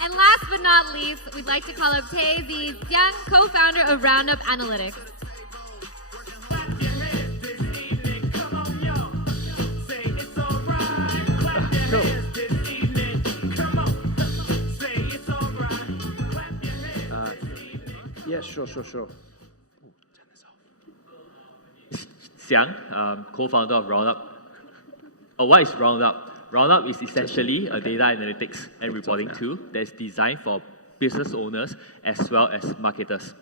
And last but not least, we'd like to call up Tay Zhi Xiang, co-founder of RoundUp Analytics. Yeah, sure. Xiang, co-founder of RoundUp. What is RoundUp? RoundUp is essentially a data analytics and reporting tool that's designed for business owners as well as marketers.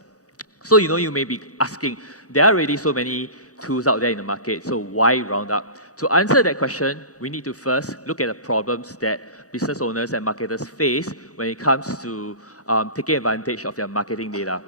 So you may be asking, there are already so many tools out there in the market, so why RoundUp? To answer that question, we need to first look at the problems that business owners and marketers face when it comes to taking advantage of their marketing data.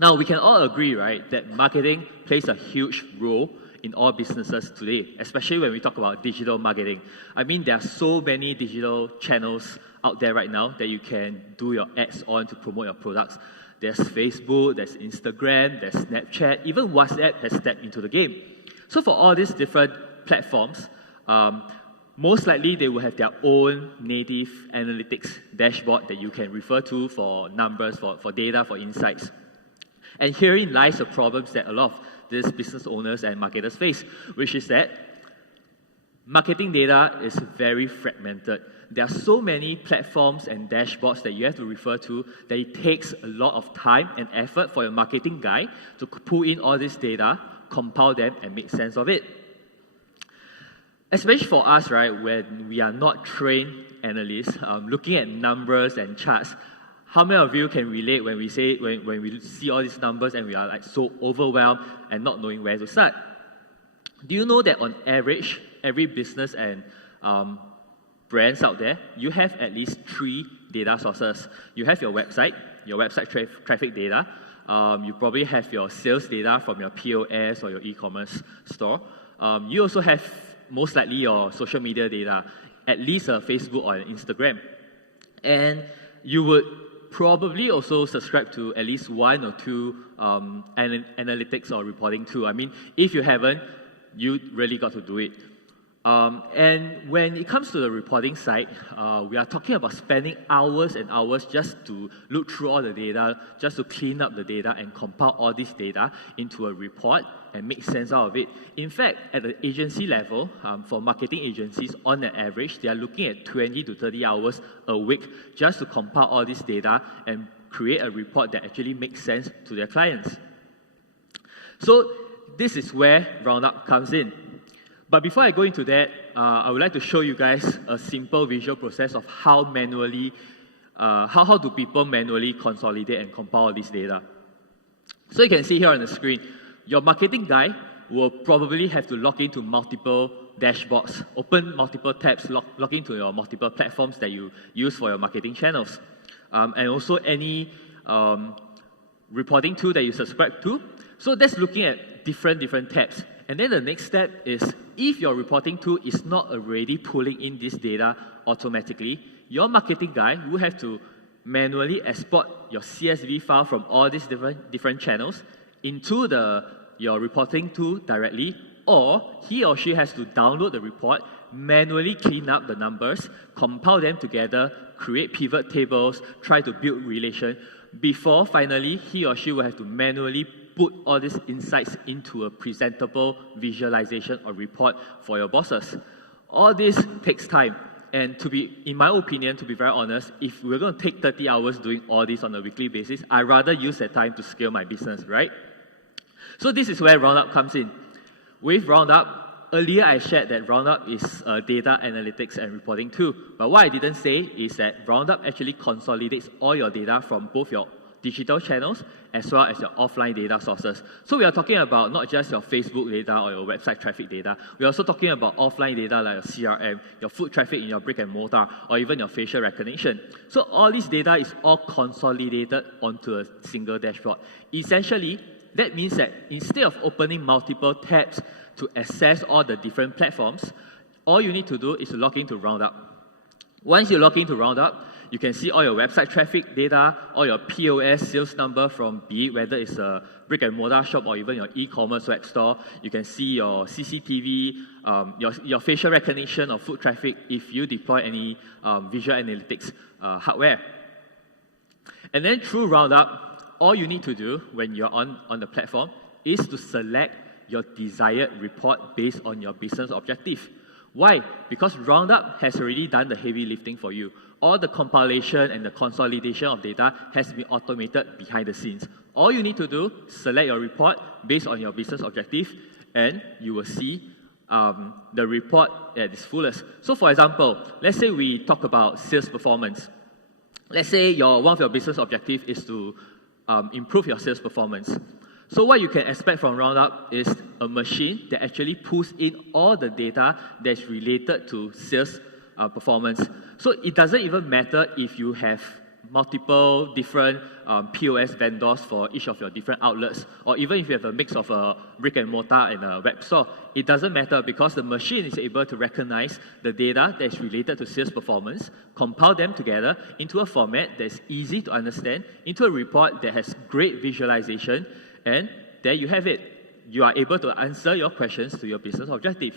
Now, we can all agree, right, that marketing plays a huge role in all businesses today, especially when we talk about digital marketing. I mean, there are so many digital channels out there right now that you can do your ads on to promote your products. There's Facebook, there's Instagram, there's Snapchat, even WhatsApp has stepped into the game. So for all these different platforms, most likely they will have their own native analytics dashboard that you can refer to for numbers, for data, for insights. And herein lies the problems that a lot of these business owners and marketers face, which is that marketing data is very fragmented. There are so many platforms and dashboards that you have to refer to that it takes a lot of time and effort for your marketing guy to pull in all this data, compile them, and make sense of it. Especially for us, right, when we are not trained analysts, looking at numbers and charts, how many of you can relate when we see all these numbers and we are like so overwhelmed and not knowing where to start? Do you know that on average, every business and brands out there, you have at least 3 data sources. You have your website traffic data. You probably have your sales data from your POS or your e-commerce store. You also have most likely your social media data, at least Facebook or Instagram. And you would probably also subscribe to at least 1 or 2 analytics or reporting tool. I mean, if you haven't, you really got to do it. And when it comes to the reporting side, we are talking about spending hours and hours just to look through all the data, just to clean up the data and compile all this data into a report and make sense out of it. In fact, at the agency level, for marketing agencies, on an average, they are looking at 20 to 30 hours a week just to compile all this data and create a report that actually makes sense to their clients. So this is where RoundUp comes in. But before I go into that, I would like to show you guys a simple visual process of how do people manually consolidate and compile all this data. So you can see here on the screen, your marketing guy will probably have to log into multiple dashboards, open multiple tabs, log into your multiple platforms that you use for your marketing channels. And also any reporting tool that you subscribe to. So that's looking at different tabs. And then the next step is, if your reporting tool is not already pulling in this data automatically, your marketing guy will have to manually export your CSV file from all these different channels into your reporting tool directly, or he or she has to download the report, manually clean up the numbers, compile them together, create pivot tables, try to build relation, before finally he or she will have to manually put all these insights into a presentable visualization or report for your bosses. All this takes time. And in my opinion, to be very honest, if we're going to take 30 hours doing all this on a weekly basis, I'd rather use that time to scale my business, right? So this is where RoundUp comes in. With RoundUp, earlier I shared that RoundUp is a data analytics and reporting tool. But what I didn't say is that RoundUp actually consolidates all your data from both your digital channels as well as your offline data sources. So we are talking about not just your Facebook data or your website traffic data. We're also talking about offline data like your CRM, your foot traffic in your brick and mortar, or even your facial recognition. So all this data is all consolidated onto a single dashboard. Essentially, that means that instead of opening multiple tabs to access all the different platforms, all you need to do is to log into RoundUp. Once you log into RoundUp, you can see all your website traffic data, all your POS sales number from be it whether it's a brick and mortar shop or even your e-commerce web store. You can see your CCTV, your facial recognition or foot traffic if you deploy any visual analytics hardware. And then through RoundUp, all you need to do when you're on the platform is to select your desired report based on your business objective. Why? Because RoundUp has already done the heavy lifting for you. All the compilation and the consolidation of data has been automated behind the scenes. All you need to do, select your report based on your business objective, and you will see the report at its fullest. So for example, let's say we talk about sales performance. Let's say one of your business objectives is to improve your sales performance. So what you can expect from RoundUp is a machine that actually pulls in all the data that's related to sales performance. So it doesn't even matter if you have multiple different POS vendors for each of your different outlets, or even if you have a mix of a brick and mortar and a web store. It doesn't matter because the machine is able to recognize the data that is related to sales performance, compile them together into a format that is easy to understand, into a report that has great visualization, and there you have it. You are able to answer your questions to your business objective.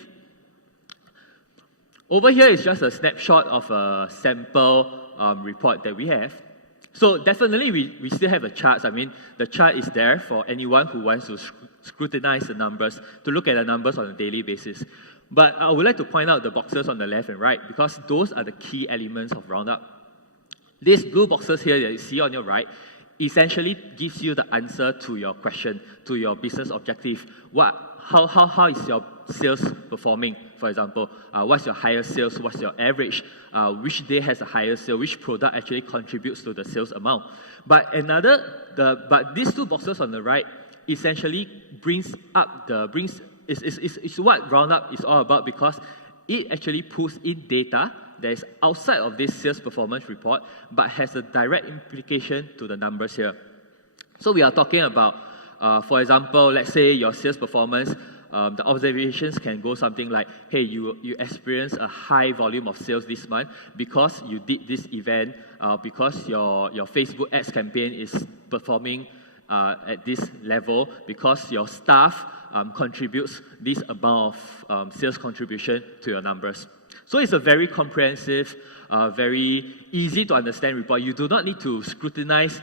Over here is just a snapshot of a sample report that we have. So definitely we still have the charts. I mean, the chart is there for anyone who wants to scrutinize the numbers, to look at the numbers on a daily basis. But I would like to point out the boxes on the left and right because those are the key elements of RoundUp. These blue boxes here that you see on your right essentially gives you the answer to your question, to your business objective. How is your sales performing, for example? What's your highest sales? What's your average? Which day has a higher sale? Which product actually contributes to the sales amount? But these two boxes on the right essentially is what RoundUp is all about because it actually pulls in data that is outside of this sales performance report, but has a direct implication to the numbers here. So we are talking about, for example, let's say your sales performance, the observations can go something like, hey, you experienced a high volume of sales this month because you did this event, because your Facebook ads campaign is performing at this level, because your staff contributes this amount of sales contribution to your numbers. So it's a very comprehensive, very easy to understand report. You do not need to scrutinize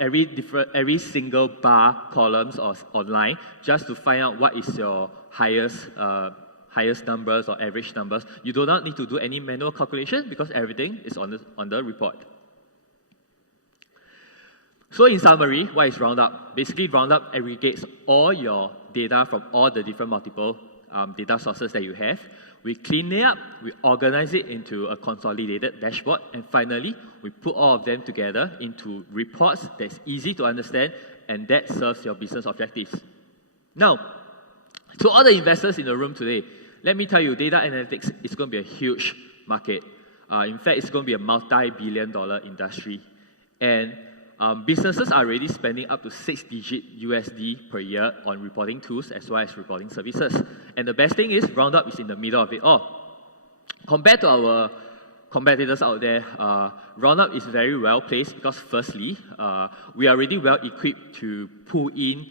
every single bar, columns or online just to find out what is your highest numbers or average numbers. You do not need to do any manual calculation because everything is on the report. So in summary, what is RoundUp? Basically, RoundUp aggregates all your data from all the different multiple data sources that you have. We clean it up, we organize it into a consolidated dashboard, and finally, we put all of them together into reports that's easy to understand and that serves your business objectives. Now, to all the investors in the room today, let me tell you, data analytics is going to be a huge market. In fact, it's going to be a multi-billion-dollar industry. And businesses are already spending up to 6-digit USD per year on reporting tools as well as reporting services. And the best thing is, RoundUp is in the middle of it all. Compared to our competitors out there, RoundUp is very well placed because firstly, we are already well equipped to pull in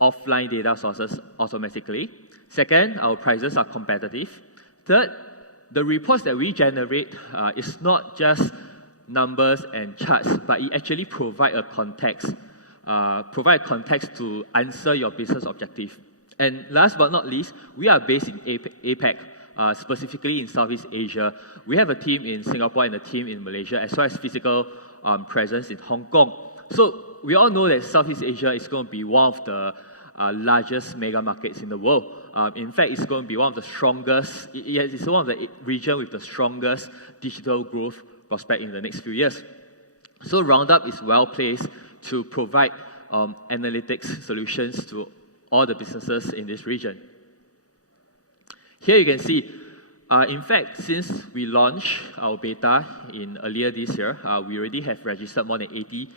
offline data sources automatically. Second, our prices are competitive. Third, the reports that we generate is not just numbers and charts, but it actually provide context to answer your business objective. And last but not least, we are based in APAC, specifically in Southeast Asia. We have a team in Singapore and a team in Malaysia, as well as physical presence in Hong Kong. So we all know that Southeast Asia is going to be one of the largest mega markets in the world. In fact, it's going to be one of the strongest, it's one of the regions with the strongest digital growth prospect in the next few years. So RoundUp is well placed to provide analytics solutions to all the businesses in this region. Here you can see, in fact, since we launched our beta in earlier this year, we already have registered more than 80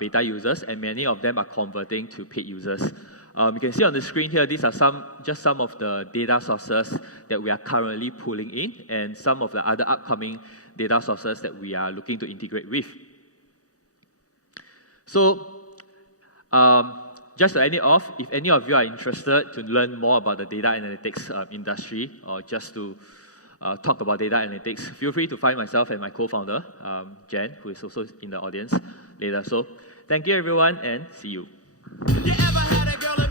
beta users, and many of them are converting to paid users. You can see on the screen here, these are just some of the data sources that we are currently pulling in, and some of the other upcoming data sources that we are looking to integrate with. So, just to end it off, if any of you are interested to learn more about the data analytics industry, or just to talk about data analytics, feel free to find myself and my co-founder, Jen, who is also in the audience later. So thank you everyone and see you. You ever had a girl